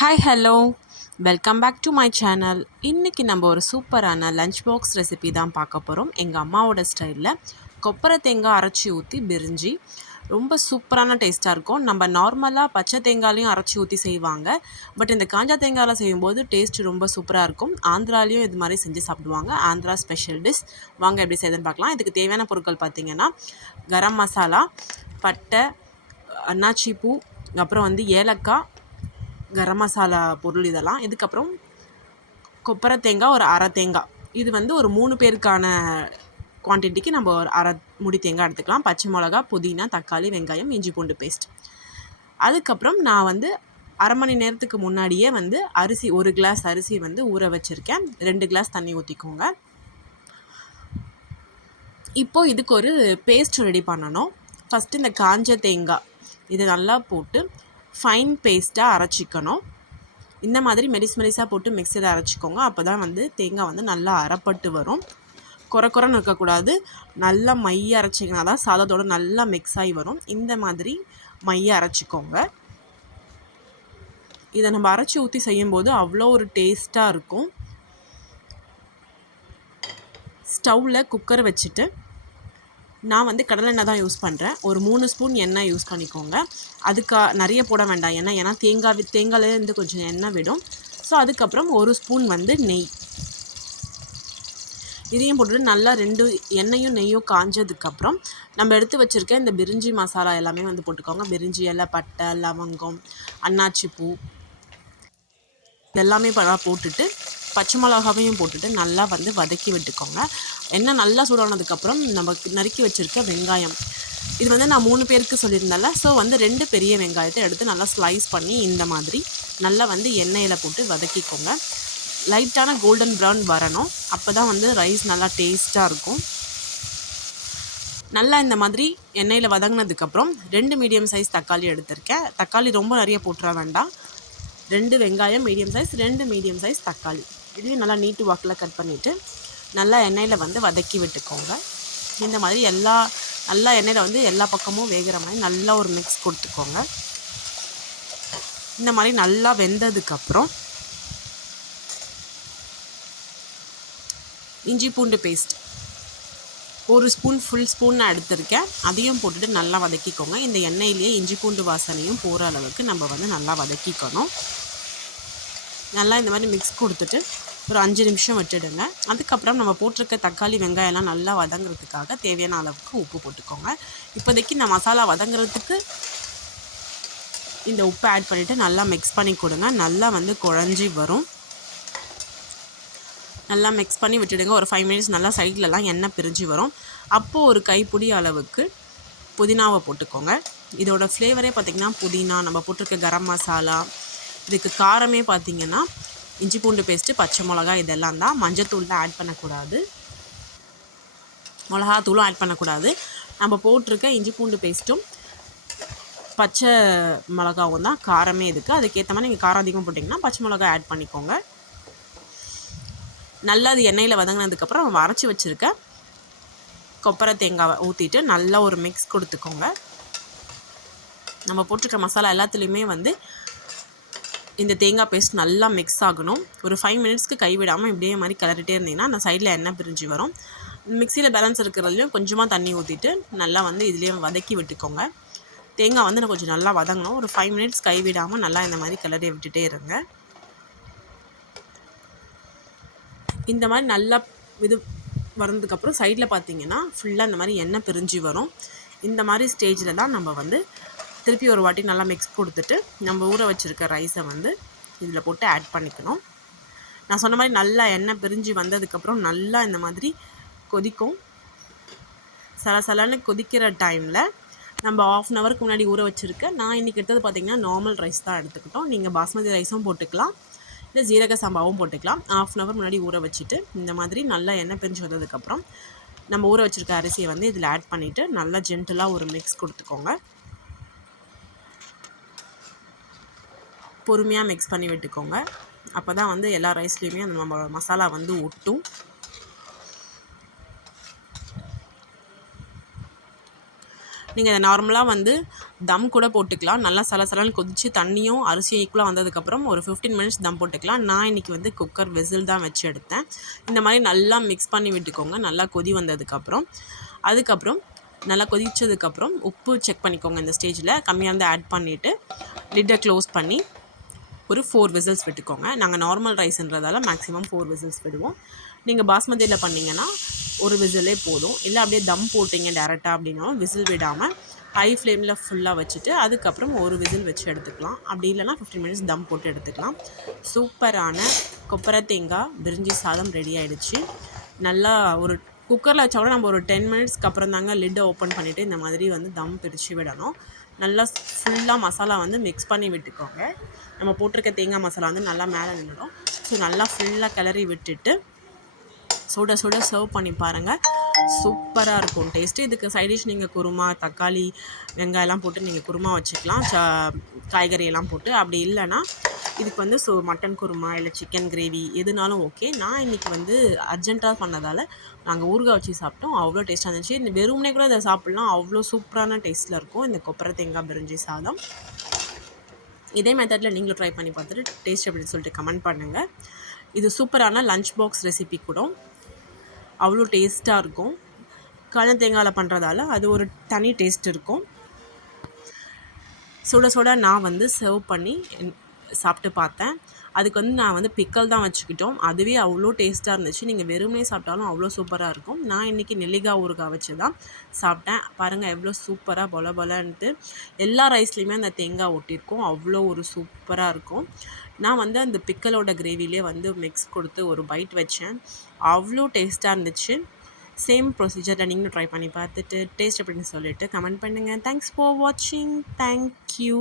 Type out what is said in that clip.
Hi hello welcome back to my channel இன்றைக்கி நம்ம ஒரு சூப்பரான லஞ்ச் பாக்ஸ் ரெசிபி தான் பார்க்க போகிறோம் எங்கள் அம்மாவோட ஸ்டைலில் கொப்பரை தேங்காய் அரைச்சி ஊற்றி பிரிஞ்சி ரொம்ப சூப்பரான டேஸ்ட்டாக இருக்கும். நம்ம நார்மலாக பச்சை தேங்காயிலையும் அரைச்சி ஊற்றி செய்வாங்க. பட் இந்த காஞ்சா தேங்காயில் செய்யும்போது டேஸ்ட் ரொம்ப சூப்பராக இருக்கும். ஆந்திராலையும் இது மாதிரி செஞ்சு சாப்பிடுவாங்க. ஆந்திரா ஸ்பெஷல் டிஷ் வாங்க எப்படி செய்யுதுன்னு பார்க்கலாம். இதுக்கு தேவையான பொருட்கள் பார்த்திங்கன்னா கரம் மசாலா பட்டை அன்னாச்சி பூ அப்புறம் வந்து ஏலக்காய் கரம் மசாலா பொருள் இதெல்லாம். இதுக்கப்புறம் கொப்பரை தேங்காய் ஒரு அரை தேங்காய். இது வந்து ஒரு மூணு பேருக்கான குவான்டிட்டிக்கு நம்ம ஒரு அரை முடி தேங்காய் எடுத்துக்கலாம். பச்சை மிளகா புதினா தக்காளி வெங்காயம் இஞ்சி பூண்டு பேஸ்ட் அதுக்கப்புறம் நான் வந்து அரை மணி நேரத்துக்கு முன்னாடியே வந்து அரிசி ஒரு கிளாஸ் அரிசி வந்து ஊற வச்சுருக்கேன். ரெண்டு கிளாஸ் தண்ணி ஊற்றிக்கோங்க இப்போது இதுக்கு ஒரு பேஸ்ட் ரெடி பண்ணணும். ஃபஸ்ட்டு இந்த காஞ்ச தேங்காய் இது நல்லா போட்டு ஃபைன் பேஸ்ட்டாக அரைச்சிக்கணும். இந்த மாதிரி மெலிஸ் மெலிஸாக போட்டு மிக்சியில் அரைச்சிக்கோங்க. அப்போ தான் வந்து தேங்காய் வந்து நல்லா அரைப்பட்டு வரும். குறை குறைன்னு இருக்கக்கூடாது. நல்லா மைய அரைச்சிங்கன்னா தான் சாதத்தோடு நல்லா மிக்ஸ் ஆகி வரும். இந்த மாதிரி மைய அரைச்சிக்கோங்க. இதை நம்ம அரைச்சி ஊற்றி செய்யும்போது அவ்வளோ ஒரு டேஸ்ட்டாக இருக்கும். ஸ்டவ்வில் குக்கர் வச்சுட்டு நான் வந்து கடலெண்ணெய் தான் யூஸ் பண்ணுறேன் ஒரு மூணு ஸ்பூன் எண்ணெய் யூஸ் பண்ணிக்கோங்க. அதுக்கா நிறைய போட வேண்டாம் எண்ணெய். ஏன்னா தேங்காய் தேங்காயிலேருந்து கொஞ்சம் எண்ணெய் விடும். ஸோ அதுக்கப்புறம் ஒரு ஸ்பூன் வந்து நெய். இதையும் போட்டுட்டு நல்லா ரெண்டு எண்ணெயும் நெய்யும் காஞ்சதுக்கப்புறம் நம்ம எடுத்து வச்சுருக்க இந்த பிரிஞ்சி மசாலா எல்லாமே வந்து போட்டுக்கோங்க. பிரிஞ்சி இலை பட்டை லவங்கம் அன்னாச்சி பூ. எல்லாமே போட்டுட்டு பச்சை மிளகாவையும் போட்டுட்டு நல்லா வந்து வதக்கி விட்டுக்கோங்க. எண்ணெய் நல்லா சூடானதுக்கப்புறம் நம்ம நறுக்கி வச்சுருக்க வெங்காயம். இது வந்து நான் மூணு பேருக்கு சொல்லியிருந்தால ஸோ வந்து ரெண்டு பெரிய வெங்காயத்தை எடுத்து நல்லா ஸ்லைஸ் பண்ணி இந்த மாதிரி நல்லா வந்து எண்ணெயில் போட்டு வதக்கிக்கோங்க. லைட்டான கோல்டன் ப்ரௌன் வரணும். அப்போ தான் வந்து ரைஸ் நல்லா டேஸ்ட்டாக இருக்கும். நல்லா இந்த மாதிரி எண்ணெயில் வதங்கினதுக்கப்புறம் ரெண்டு மீடியம் சைஸ் தக்காளி எடுத்திருக்கேன். தக்காளி ரொம்ப நிறைய போட்டுற வேண்டாம். ரெண்டு வெங்காயம் மீடியம் சைஸ் ரெண்டு மீடியம் சைஸ் தக்காளி. இதையும் நல்லா நீட்டு வாக்கில் கட் பண்ணிவிட்டு நல்லா எண்ணெயில் வந்து வதக்கி விட்டுக்கோங்க. இந்த மாதிரி எல்லா நல்லா எண்ணெயில் வந்து எல்லா பக்கமும் வேகிற மாதிரி நல்லா ஒரு மிக்ஸ் கொடுத்துக்கோங்க. இந்த மாதிரி நல்லா வெந்ததுக்கப்புறம் இஞ்சி பூண்டு பேஸ்ட் ஒரு ஸ்பூன் ஃபுல் ஸ்பூன் நான் எடுத்திருக்கேன். அதையும் போட்டுட்டு நல்லா வதக்கிக்கோங்க. இந்த எண்ணெயிலேயே இஞ்சி பூண்டு வாசனையும் போகிற அளவுக்கு நம்ம வந்து நல்லா வதக்கிக்கணும். நல்லா இந்த மாதிரி மிக்ஸ் கொடுத்துட்டு ஒரு அஞ்சு நிமிஷம் விட்டுடுங்க. அதுக்கப்புறம் நம்ம போட்டிருக்க தக்காளி வெங்காயம்லாம் நல்லா வதங்குறதுக்காக தேவையான அளவுக்கு உப்பு போட்டுக்கோங்க. இப்போதைக்கு இந்த மசாலா வதங்குறதுக்கு இந்த உப்பை ஆட் பண்ணிவிட்டு நல்லா மிக்ஸ் பண்ணி கொடுங்க. நல்லா வந்து குழஞ்சி வரும். நல்லா மிக்ஸ் பண்ணி விட்டுடுங்க. ஒரு ஃபைவ் மினிட்ஸ் நல்லா சைட்லலாம் எண்ணெய் பிரிஞ்சு வரும். அப்போது ஒரு கைப்பிடி அளவுக்கு புதினாவை போட்டுக்கோங்க. இதோட ஃப்ளேவரே பார்த்திங்கன்னா புதினா நம்ம போட்டிருக்க கரம் மசாலா இதுக்கு காரமே பார்த்திங்கன்னா இஞ்சி பூண்டு பேஸ்ட்டு பச்சை மிளகா இதெல்லாம் தான். மஞ்சத்தூளில் ஆட் பண்ணக்கூடாது. மிளகாத்தூளும் ஆட் பண்ணக்கூடாது. நம்ம போட்டிருக்க இஞ்சி பூண்டு பேஸ்ட்டும் பச்சை மிளகாவும் தான் காரமே இருக்குது அதுக்கேற்ற மாதிரி நீங்கள் காரம் அதிகம் போட்டிங்கன்னா பச்சை மிளகா ஆட் பண்ணிக்கோங்க. நல்லா அது எண்ணெயில் வதங்கினதுக்கப்புறம் நம்ம அரைச்சி வச்சுருக்க கொப்பரை தேங்காவை ஊற்றிட்டு நல்லா ஒரு மிக்ஸ் கொடுத்துக்கோங்க. நம்ம போட்டிருக்க மசாலா எல்லாத்துலேயுமே வந்து இந்த தேங்காய் பேஸ்ட் நல்லா மிக்ஸ் ஆகணும். ஒரு ஃபைவ் மினிட்ஸ்க்கு கைவிடாமல் இப்படியே மாதிரி கிளறிட்டே இருந்தீங்கன்னா அந்த சைடில் எண்ணெய் பிரிஞ்சு வரும். மிக்சியில் பேலன்ஸ் இருக்கிறதுலையும் கொஞ்சமாக தண்ணி ஊற்றிட்டு நல்லா வந்து இதுலேயும் வதக்கி விட்டுக்கோங்க. தேங்காய் வந்து கொஞ்சம் நல்லா வதங்கணும். ஒரு ஃபைவ் மினிட்ஸ் கைவிடாமல் நல்லா இந்த மாதிரி கிளறி விட்டுட்டே இருங்க. இந்த மாதிரி நல்லா இது வரதுக்கப்புறம் சைடில் பார்த்தீங்கன்னா ஃபுல்லாக இந்த மாதிரி எண்ணெய் பிரிஞ்சு வரும். இந்த மாதிரி ஸ்டேஜில் தான் நம்ம வந்து திருப்பி ஒரு வாட்டி நல்லா மிக்ஸ் கொடுத்துட்டு நம்ம ஊற வச்சுருக்க ரைஸை வந்து இதில் போட்டு ஆட் பண்ணிக்கணும். நான் சொன்ன மாதிரி நல்லா எண்ணெய் பிரிஞ்சு வந்ததுக்கப்புறம் நல்லா இந்த மாதிரி கொதிக்கும். சலசலன்னு கொதிக்கிற டைமில் நம்ம ஆஃப் அன் ஹவருக்கு முன்னாடி ஊற வச்சுருக்க நான் இன்றைக்கி எடுத்தது பார்த்திங்கன்னா நார்மல் ரைஸ் தான் எடுத்துக்கிட்டோம். நீங்கள் பாஸ்மதி ரைஸும் போட்டுக்கலாம். இல்லை ஜீரக சாம்பாவும் போட்டுக்கலாம். ஆஃப் அன் ஹவர் முன்னாடி ஊற வச்சுட்டு இந்த மாதிரி நல்லா எண்ணெய் பிரிஞ்சு வந்ததுக்கப்புறம் நம்ம ஊற வச்சுருக்க அரிசியை வந்து இதில் ஆட் பண்ணிவிட்டு நல்லா ஜென்டலாக ஒரு மிக்ஸ் கொடுத்துக்கோங்க. பொறுமையாக மிக்ஸ் பண்ணி விட்டுக்கோங்க. அப்போ தான் வந்து எல்லா ரைஸ்லேயுமே அந்த நம்ம மசாலா வந்து ஒட்டும். நீங்கள் இதை நார்மலாக வந்து தம் கூட போட்டுக்கலாம். நல்லா சலசலன்னு கொதித்து தண்ணியும் அரிசியும் ஈக்குவலாக வந்ததுக்கப்புறம் ஒரு ஃபிஃப்டீன் மினிட்ஸ் தம் போட்டுக்கலாம். நான் இன்றைக்கி வந்து குக்கர் விசில் தான் வச்சு எடுத்தேன். இந்த மாதிரி நல்லா மிக்ஸ் பண்ணி விட்டுக்கோங்க. நல்லா கொதி வந்ததுக்கப்புறம். அதுக்கப்புறம் நல்லா கொதித்ததுக்கப்புறம் உப்பு செக் பண்ணிக்கோங்க இந்த ஸ்டேஜில் கம்மியாக இருந்து ஆட் பண்ணிவிட்டு லிட்டை க்ளோஸ் பண்ணி ஒரு ஃபோர் விசில்ஸ் விட்டுக்கோங்க. நாங்கள் நார்மல் ரைஸ்ன்றதால மேக்ஸிமம் ஃபோர் விசில்ஸ் விடுவோம். நீங்கள் பாஸ்மதியில் பண்ணிங்கன்னா ஒரு விசிலே போதும். இல்லை அப்படியே தம் போட்டிங்க டேரெக்டாக அப்படின்னாலும் விசில் விடாமல் ஹை ஃப்ளேமில் ஃபுல்லாக வச்சுட்டு அதுக்கப்புறம் ஒரு விசில் வச்சு எடுத்துக்கலாம். அப்படி இல்லைனா ஃபிஃப்டீன் மினிட்ஸ் தம் போட்டு எடுத்துக்கலாம். சூப்பரான கொப்பரை தேங்காய் பிரிஞ்சி சாதம் ரெடி ஆகிடுச்சு நல்லா ஒரு குக்கரில் வச்சா கூட நம்ம ஒரு டென் மினிட்ஸ்க்கு அப்புறம் தாங்க லிட்டை ஓப்பன் பண்ணிவிட்டு இந்த மாதிரி வந்து தம் பிரித்து விடணும். நல்லா ஃபுல்லாக மசாலா வந்து மிக்ஸ் பண்ணி விட்டுக்கோங்க. நம்ம போட்டிருக்க தேங்காய் மசாலா வந்து நல்லா மேலே நின்றுடும் ஸோ நல்லா ஃபுல்லாக கிளறி விட்டுட்டு சுட சுட சர்வ் பண்ணி பாருங்கள் சூப்பராக இருக்கும். டேஸ்ட்டு இதுக்கு சைடிஷ் நீங்கள் குருமா தக்காளி வெங்காயம்லாம் போட்டு நீங்கள் குருமா வச்சுக்கலாம். ச காய்கறியெல்லாம் போட்டு. அப்படி இல்லைன்னா இதுக்கு வந்து ஸோ மட்டன் குருமா இல்லை சிக்கன் கிரேவி எதுனாலும் ஓகே நான் இன்றைக்கி வந்து அர்ஜென்ட்டாக பண்ணதால் நாங்கள் ஊறுகாய் வச்சு சாப்பிட்டோம். அவ்வளோ டேஸ்ட்டாக இருந்துச்சு. இந்த வெறும்னே கூட இதை சாப்பிட்லாம். அவ்வளோ சூப்பரான டேஸ்ட்டில் இருக்கும். இந்த கொப்பரை தேங்காய் பிரிஞ்சி சாதம். இதே மெத்தடில் நீங்களும் ட்ரை பண்ணி பார்த்துட்டு டேஸ்ட் எப்படின்னு சொல்லிட்டு கமெண்ட் பண்ணுங்கள் இது சூப்பரான லஞ்ச் பாக்ஸ் ரெசிபி கூட அவ்வளோ டேஸ்ட்டாக இருக்கும். காஞ்ச தேங்காயில் பண்ணுறதால அது ஒரு தனி டேஸ்ட் இருக்கும். சுட சுட நான் வந்து சர்வ் பண்ணி சாப்பிட்டு பார்த்தேன். அதுக்கு வந்து நான் வந்து பிக்கல் தான் வச்சுக்கிட்டோம். அதுவே அவ்வளோ டேஸ்ட்டாக இருந்துச்சு. நீங்கள் வெறுமனே சாப்பிட்டாலும் அவ்வளோ சூப்பராக இருக்கும். நான் இன்றைக்கி நெல்லிக்காய் ஊறுகாய் வச்சு தான் சாப்பிட்டேன். பாருங்கள் எவ்வளோ சூப்பராக பொல பொலன்ட்டு. எல்லா ரைஸ்லேயுமே அந்த தேங்காய் ஒட்டியிருக்கும் அவ்வளோ ஒரு சூப்பராக இருக்கும். நான் வந்து அந்த பிக்கலோட கிரேவிலே வந்து மிக்ஸ் கொடுத்து ஒரு பைட் வச்சேன். அவ்வளோ டேஸ்ட்டாக இருந்துச்சு. சேம் ப்ரொசீஜரில் நீங்களும் ட்ரை பண்ணி பார்த்துட்டு டேஸ்ட் அப்படின்னு சொல்லிவிட்டு கமெண்ட் பண்ணுங்கள் தேங்க்ஸ் ஃபார் வாட்சிங் தேங்க்யூ